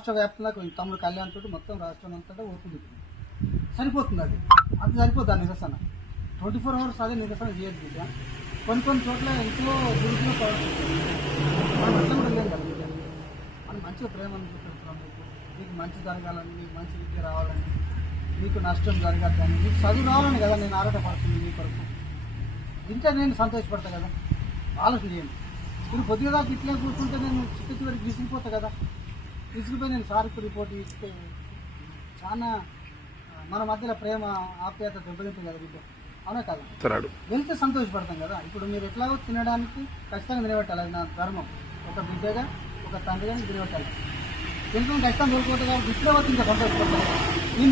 రాష్ట్ర వ్యాప్తంగా తమ్ముడు కళ్యాణ్ తోటి మొత్తం రాష్ట్రం అంతటా ఓట్లు సరిపోతుంది. అది సరిపోతుంది. ఆ నిరసన 24 hours అదే నిరసన చేయదు బిడ్డ. కొన్ని చోట్ల ఎంతో దురుసుగా మనం అట్లా కూడా లేదు కదా బిడ్డ. మనం మంచిగా ప్రేమను చూపెడుతున్నాం. మీకు మంచి జరగాలని, మీకు మంచి విద్య రావాలని, మీకు నష్టం జరగద్దని, మీకు చదువు రావాలని కదా నేను ఆరాటపడుతుంది మీ కొరకు. ఇంకా నేను సంతోషపడతా కదా. ఆలోచన చేయండి. మీరు కొద్దిగా దాకా ఇట్లే కూర్చుంటే నేను చిక్కటి వరకు విసిగిపోతా కదా. విసిగిపోయి నేను సార్కు రిపోర్ట్ ఇస్తే చాలా మన మధ్యలో ప్రేమ ఆప్యాయత దెబ్బతింటుంది కదా బిడ్డ. అవునా కదా? వెళ్తే సంతోషపడతాం కదా. ఇప్పుడు మీరు ఎట్లాగో తినడానికి ఖచ్చితంగా నిలబెట్టాలి. అది నా ధర్మం. ఒక బిడ్డగా, ఒక తండ్రిగా నిలబెట్టాలి. వెళ్తాం ఖచ్చితంగా దొరికిపోతే కాబట్టి ఇట్లే వచ్చి ఇంకా సంతోషపడతాను.